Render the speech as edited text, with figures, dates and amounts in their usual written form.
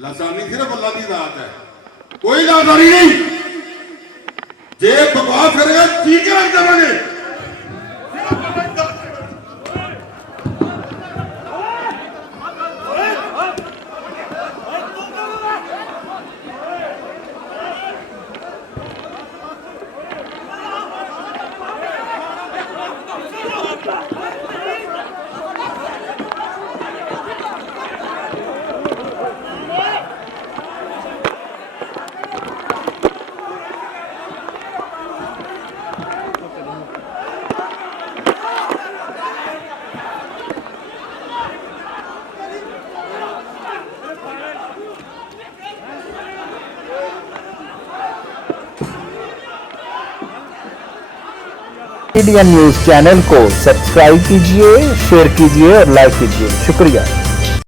लासानी सिर्फ अल्लाह की दात है, कोई लाचारी नहीं। जे बकवास करेगा ठीक है देवांगे। इंडियन न्यूज चैनल को सब्सक्राइब कीजिए, शेयर कीजिए और लाइक कीजिए। शुक्रिया।